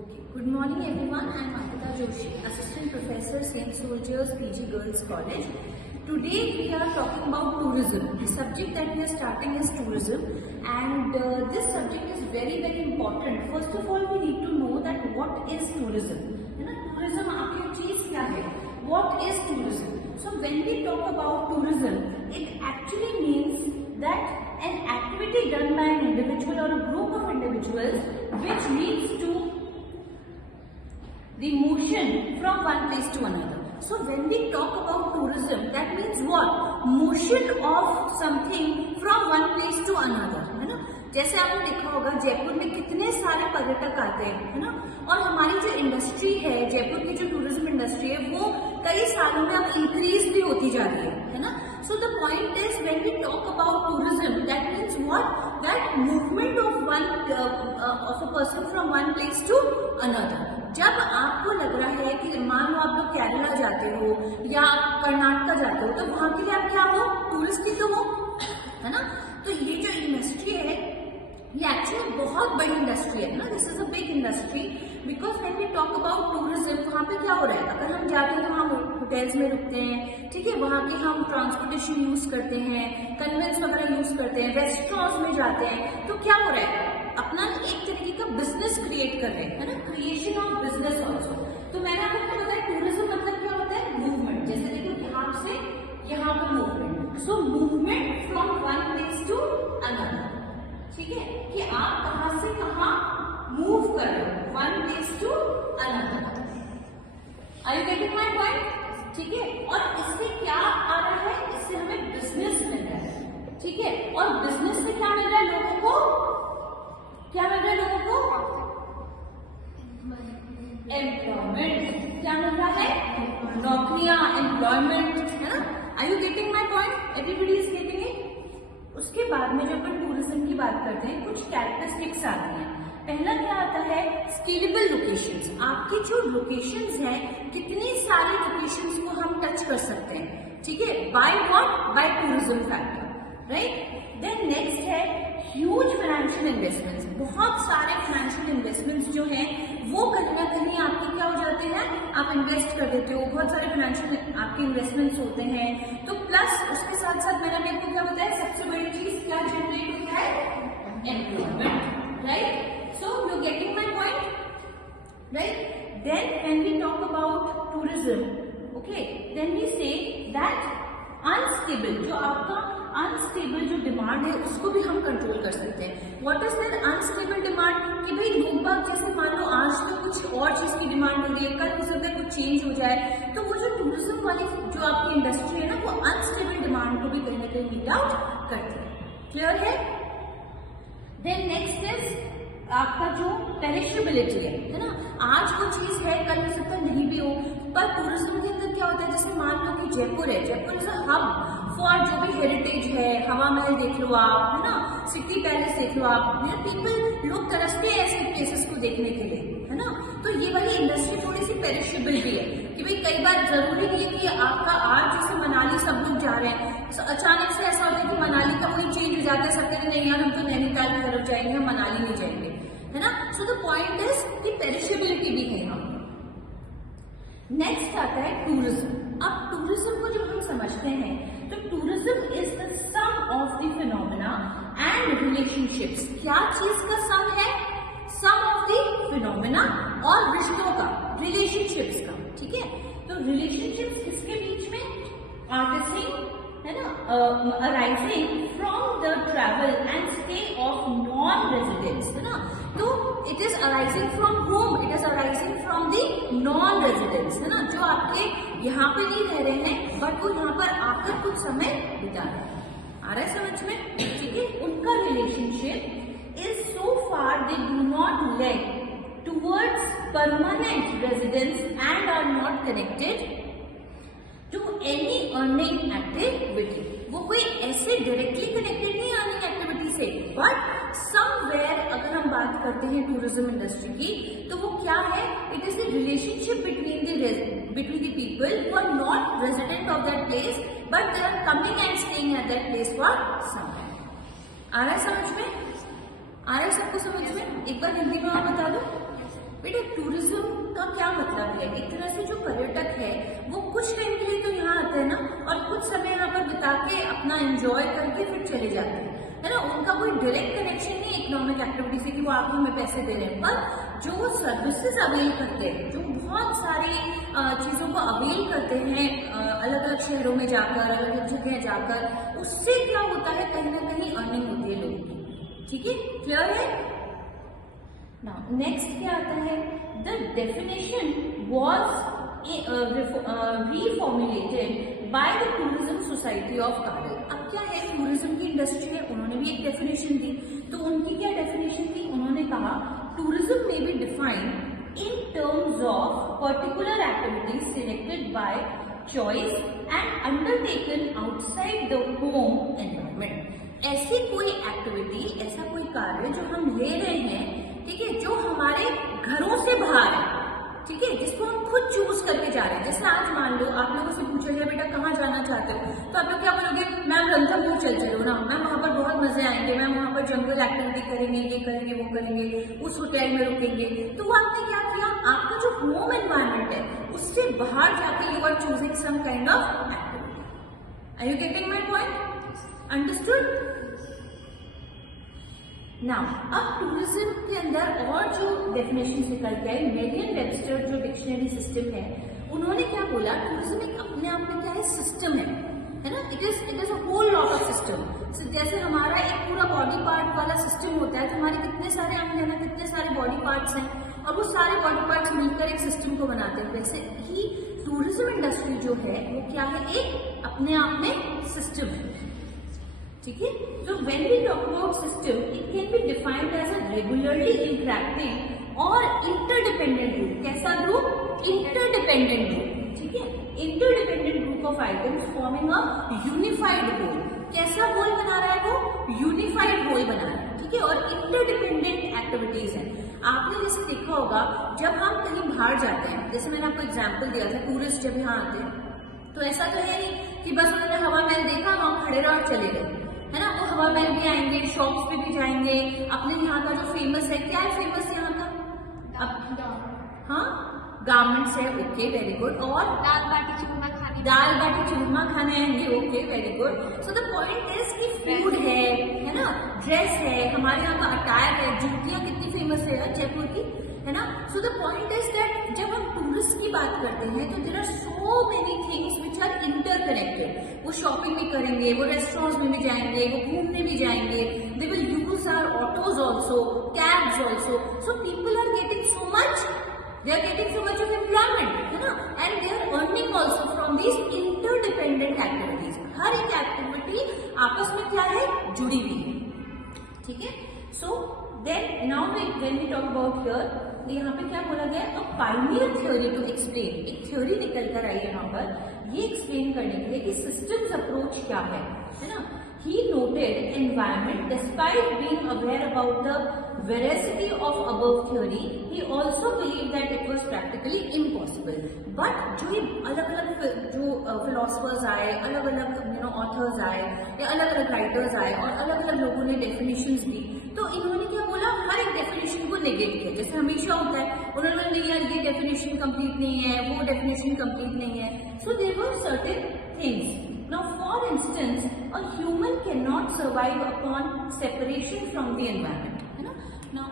Okay, good morning everyone. I am Ankita Joshi, Assistant Professor, St. Soldiers PG Girls College. Today we are talking about tourism. The subject that we are starting is tourism, and this subject is very important. First of all, we need to know that what is tourism. Tourism आखिर चीज क्या है? What is tourism? So when we talk about tourism, it actually means that an activity done by an individual or a group of individuals which leads to the motion from one place to another. So when we talk about tourism, that means what? Motion of something from one place to another, है ना? जैसे आपने देखा होगा जयपुर में कितने सारे पर्यटक आते हैं, है ना? और हमारी जो इंडस्ट्री है, जयपुर की जो टूरिज्म इंडस्ट्री है, वो कई सालों में अब इंक्रीज भी होती जा रही है ना? So the point is, when we talk about tourism, that means what? That movement of of a person from one place to another. जब आपको लग रहा है कि मान लो आप लोग केरला जाते हो या कर्नाटक जाते हो, तो वहां के लिए आप क्या हो? टूरिस्ट ही तो हो, है ना? तो ये जो इंडस्ट्री है, ये एक्चुअली बहुत बड़ी इंडस्ट्री है ना. This is a big industry because when we talk about tourism, वहाँ पे क्या हो रहा है? अगर हम जाते हैं तो हम होटल्स में रुकते हैं, ठीक है, वहाँ के हम ट्रांसपोर्टेशन यूज करते हैं, कन्वेंस वगैरह यूज करते हैं, रेस्टोरेंट्स में जाते हैं, तो क्या हो रहा है? अपना एक तरीके का बिजनेस क्रिएट कर रहे हैं, है ना? Creation of business also. तो मैंने आपको बताया टूरिज्म मतलब क्या होता है? मूवमेंट. जैसे देखो यहाँ से यहाँ पर movement. So movement from one place to another. ठीक है, कि आप कहां से कहां मूव कर रहे हो, one place to another. Are you getting my point? ठीक है, और इससे क्या आ रहा है? इससे हमें बिजनेस मिल रहा है, ठीक है. और बिजनेस से क्या मिल रहा है लोगों को? क्या मिल रहा है लोगों को? एम्प्लॉयमेंट. क्या मिल रहा है? नौकरियां, एम्प्लॉयमेंट, है ना? Are you getting my point? Everybody is getting it. उसके बाद में जब अपन टूरिज्म की बात करते हैं, कुछ कैरेक्टरिस्टिक्स आती हैं. पहला क्या आता है? Scalable locations. आपकी जो लोकेशंस हैं, कितनी सारी लोकेशंस को हम टच कर सकते हैं, ठीक है, by what? By tourism factor, right. Then next है ह्यूज फाइनेंशियल इन्वेस्टमेंट्स. बहुत सारे फाइनेंशियल इन्वेस्टमेंट्स जो हैं वो कहीं ना कहीं आपके क्या हो जाते हैं? आप इन्वेस्ट कर देते हो, बहुत सारे फाइनेंशियल आपके इन्वेस्टमेंट्स होते हैं. तो प्लस उसके साथ साथ मैंने आपको क्या बताया? सबसे बड़ी चीज क्या जनरेट होता है? Employment, right. So you getting my point, right. Then when we talk about tourism, okay, then we say that unstable, जो आपका अनस्टेबल जो डिमांड है उसको भी हम कंट्रोल कर सकते हैं. What is that unstable demand? कि भाई लोग बाग जैसे मान लो आज तो कुछ और चीज की डिमांड हो रही है, कल हो सकता है कुछ चेंज हो जाए, तो वो जो टूरिज्म वाली जो आपकी इंडस्ट्री है ना, वो अनस्टेबल डिमांड को भी कहीं ना कहीं मीट आउट करती है. क्लियर है? देन नेक्स्ट इज आपका जो पेरिशेबिलिटी है ना. आज वो चीज है, कल हो सकता नहीं भी हो. पर टूरिज्म के अंदर क्या होता है? जैसे मान लो कि जयपुर है, Jaipur is a hub for जो भी हेरिटेज है. हवा महल देख लो आप, है ना, सिटी पैलेस देख लो आप. पीपल, लोग तरसते हैं ऐसे प्लेसेस को देखने के लिए, है ना. तो ये वाली इंडस्ट्री थोड़ी सी पेरिशेबल भी है कि भाई कई बार जरूरी नहीं है कि आपका आज जैसे मनाली सब लोग जा रहे हैं, तो अचानक से ऐसा होता है कि मनाली का कोई चेंज हो जाता है, सब कहते नहीं यार हम तो नैनीताल की तरफ जाएंगे, हम मनाली नहीं जाएंगे, है ना. सो द पॉइंट इज कि पेरिशेबिलिटी भी है यहाँ. नेक्स्ट आता है टूरिज्म. अब टूरिज्म को जब हम समझते हैं तो tourism is the sum of the phenomena and relationships. क्या चीज का सम है? सम ऑफ द फिनोमेना और रिश्तों का, रिलेशनशिप्स का, ठीक है. तो रिलेशनशिप्स किसके बीच में? आर्टिसिंग, है ना, arising from the travel and stay of non residents, है ना. तो it is arising from home, it is arising from the non residents, है ना, जो आपके यहाँ पे नहीं रह रहे हैं बट वो यहाँ पर आकर कुछ समय बिता रहे हैं. आ रहा है समझ में? ठीक है. उनका relationship is so far they do not led towards permanent residence and are not connected to any earning activity. वो कोई ऐसे डायरेक्टली कनेक्टेड नहीं अर्निंग एक्टिविटी से, बट समवेयर अगर हम बात करते हैं टूरिज्म इंडस्ट्री की, तो वो क्या है? It is the relationship between the people who are not resident of that place but they are coming and staying at that place for some time. आ रहा है समझ में? आ रहा है सबको समझ में? एक बार हिंदी में आप बता दो बेटा. उनका कोई डायरेक्ट कनेक्शन नहीं इकोनॉमिक एक्टिविटी से कि वो आपको हमें पैसे दे रहे हैं, पर जो सर्विसेज अवेल करते हैं, जो बहुत सारी चीजों को अवेल करते हैं अलग अलग शहरों में जाकर, अलग अलग जगह जाकर, उससे क्या होता है, कहीं ना कहीं अर्निंग होती है लोगों की। ठीक है, क्लियर है? नाउ नेक्स्ट क्या आता है, the definition was reformulated by the Tourism Society of Cardiff। अब क्या है, टूरिज्म की इंडस्ट्री है, उन्होंने भी एक डेफिनेशन दी, तो उनकी क्या डेफिनेशन थी, उन्होंने कहा tourism may be defined in terms of particular activities selected by choice and undertaken outside the home environment। ऐसी कोई एक्टिविटी, ऐसा कोई कार्य जो हम ले रहे हैं, ठीक है, जो हमारे घरों से बाहर है, ठीक है, जिसको हम खुद चूज करके जा रहे हैं। जैसे आज मान लो आप लोगों से पूछा जाए बेटा कहाँ जाना चाहते हो, तो आप लोग क्या बोलोगे, मैम रणथंभौर चलो ना, मैम वहाँ पर बहुत मजे आएंगे, मैम वहाँ पर जंगल एक्टिविटी करेंगे, ये करेंगे, वो करेंगे, उस होटल में रुकेंगे। तो वो आपने क्या किया, आपका जो होम एनवायरमेंट है उससे बाहर जाके you are choosing some kind of activity. Are you getting my point? Understood? Now अब टूरिज्म के अंदर और जो डेफिनेशन निकल के आई, मेरियम वेबस्टर जो डिक्शनरी सिस्टम है, उन्होंने क्या बोला, टूरिज्म एक अपने आप में क्या है, सिस्टम है ना, it is a whole lot of system. जैसे हमारा एक पूरा बॉडी पार्ट वाला सिस्टम होता है, तो हमारे कितने सारे अंग है ना, कितने सारे बॉडी पार्ट्स हैं, और वो सारे बॉडी पार्ट्स मिलकर एक सिस्टम को बनाते हैं। वैसे ही टूरिज्म इंडस्ट्री जो है वो क्या है, एक अपने आप में सिस्टम है। ठीक है, so when we talk about system, it can be defined as a regularly interacting और interdependent group। कैसा ग्रुप? interdependent group। ठीक है, interdependent group of items forming a unified whole। कैसा whole बना रहा है वो? unified whole बना रहा है। ठीक है, और interdependent activities है। आपने जैसे देखा होगा, जब हम कहीं बाहर जाते हैं, जैसे मैंने आपको एग्जाम्पल दिया था, टूरिस्ट जब यहाँ आते हैं तो ऐसा तो है नहीं कि बस उन्होंने हवा महल देखा, वहां खड़े रहो और चले गए, है ना। वो हवा महल भी आएंगे, शॉप्स पे भी जाएंगे, अपने यहाँ का जो फेमस है, क्या है फेमस यहाँ का? अब हाँ, गारमेंट्स है, ओके वेरी गुड, और दाल बाटी चूरमा खाने आएंगे, okay very good. So the point is कि फूड है ना, ड्रेस है, हमारे यहाँ का अटायर है, जूतियाँ कितनी फेमस है यार जयपुर की, है ना। So the point is that जब हम टूरिस्ट की बात करते हैं तो there are so many things which are interconnected. वो शॉपिंग भी करेंगे, वो रेस्टोरेंट्स में भी जाएंगे, वो घूमने भी जाएंगे, they will use our autos also, cabs also. So people are getting so much, they are getting so much of employment, है ना, and they are earning also from these interdependent activities। हर एक एक्टिविटी आपस में क्या है, जुड़ी हुई है। ठीक है, so then now when we talk about here, यहाँ पे क्या बोला गया, a pioneer theory to explain, एक थ्योरी निकल कर आई यहाँ पर ये एक्सप्लेन करने के लिए कि systems approach क्या है ना। He noted environment despite being aware about the veracity of above theory, he also believed that it was practically impossible। But जो ये अलग-अलग जो philosophers आए, अलग-अलग authors आए, या अलग-अलग writers आए और अलग-अलग लोगों ने definitions दी, तो इन्होंने क्या बोला, हर एक डेफिनेशन को नेगेट किया। जैसे हमेशा होता है, उन्होंने नहीं यार ये डेफिनेशन कंप्लीट नहीं है, वो डेफिनेशन कंप्लीट नहीं है। So there were certain things. Now, for instance, a human cannot survive upon separation from the environment, है ना। Now,